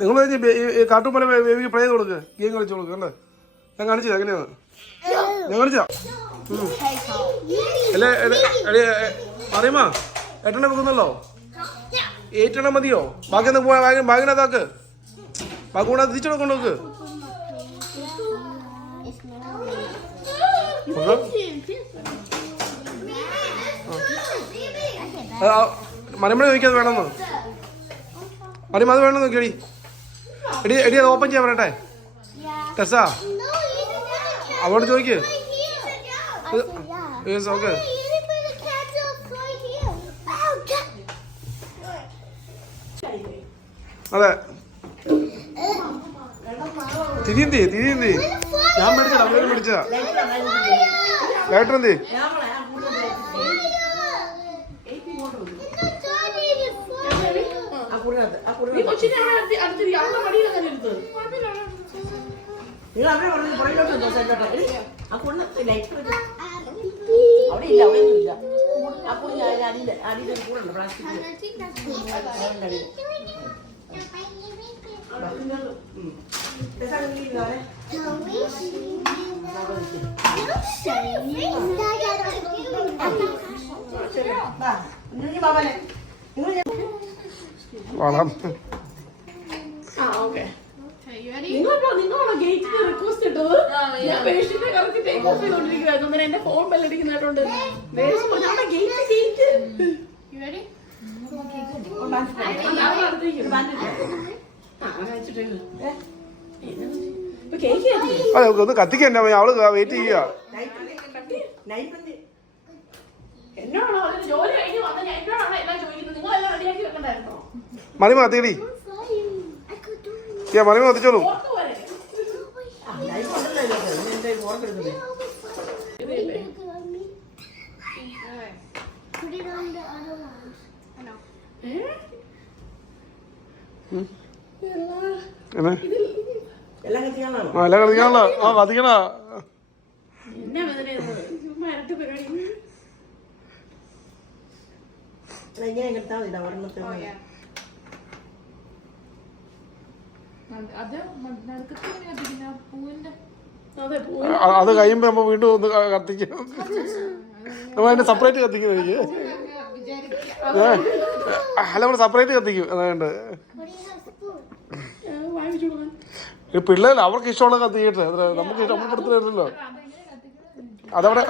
നിങ്ങൾ കാർട്ടൂൺ പോലെ ബേബിക്ക് പ്ലേ ചെയ്ത് കൊടുക്കുക, ഗെയിം കളിച്ചു കൊടുക്കുക അല്ലേ? ഞാൻ കാണിച്ചത് എങ്ങനെയാണ്, ഞാൻ കാണിച്ചാ അല്ലേ? അറിയുമാ 8 വെക്കുന്നല്ലോ, 8 മതിയോ? ബാക്കി എന്താ ബാഗിനകത്താക്ക്, ബാക്കി കൂടെ തിരിച്ചു കൊണ്ടുവെക്ക്. മറിമ ചോദിക്കാതെ വേണമെന്ന്, മറിമ അത് വേണമെന്ന് നോക്കി. എടി അത് ഓപ്പൺ ചെയ്യാൻ പറയട്ടെ ടെസ്സാ, അവളോട് ചോദിക്ക്. ഓക്കെ അതെ, തിരിയന്തി ഞാൻ മേടിച്ചതാ, അവരും മേടിച്ചതാ. ലൈറ്റർ എന്തി വളം. നിങ്ങളാണോ ഗേറ്റിന് റിക്വസ്റ്റ് ഇട്ടത്? ഞാൻ പേഷ്യന്റിനെ കറക്റ്റ് ടേക്ക് ഓഫ് ചെയ്തോണ്ടിരിക്കുവായിരുന്നു. അന്നേരം എന്റെ ഫോൺ ബെല്ലടിക്കുന്നതായിട്ടുണ്ട്. ഒന്ന് കത്തിക്കന്നെ, അവള് വെയിറ്റ് ചെയ്യുക. എന്നോടാണോ ജോലി കഴിഞ്ഞ് വന്ന എന്നോടാണോ എല്ലാം ചോദിക്കുന്നത്? നിങ്ങളെല്ലാം റെഡിയാക്കി വെക്കണ്ടായിരുന്നോ? മറിമ കത്തിക്കടി, മറിമ കത്തിച്ചോളൂ. എല്ലാം കത്തിക്കാണല്ലോ. ആ കത്തിക്കണ അത് കഴിയുമ്പോ നമ്മ വീണ്ടും ഒന്ന് കത്തിക്കും. നമ്മ അതിന്റെ സെപ്പറേറ്റ് കത്തിക്കും. എനിക്ക് അല്ല, നമ്മള് സെപ്പറേറ്റ് കത്തിക്കും. അതുകൊണ്ട് പിള്ളേർ അവർക്ക് ഇഷ്ടമുള്ള കത്തിക്കട്ടെ, നമുക്ക് നമ്മൾ കൊടുത്തില്ലല്ലോ അതവിടെ.